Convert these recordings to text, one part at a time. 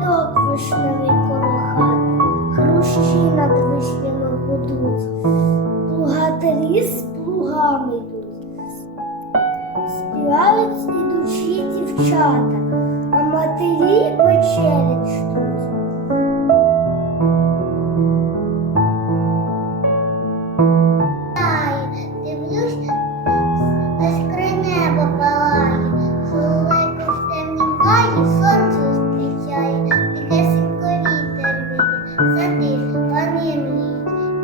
Рядок вишневий коло хати, хрущі над вишнями гудуть, плугатарі з плугами йдуть. Співають ідучі дівчата, а матері вечерять ждуть. Віє, сади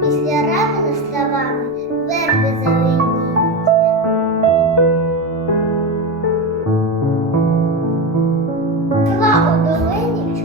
після ранку словами верби завиніть. Два у долині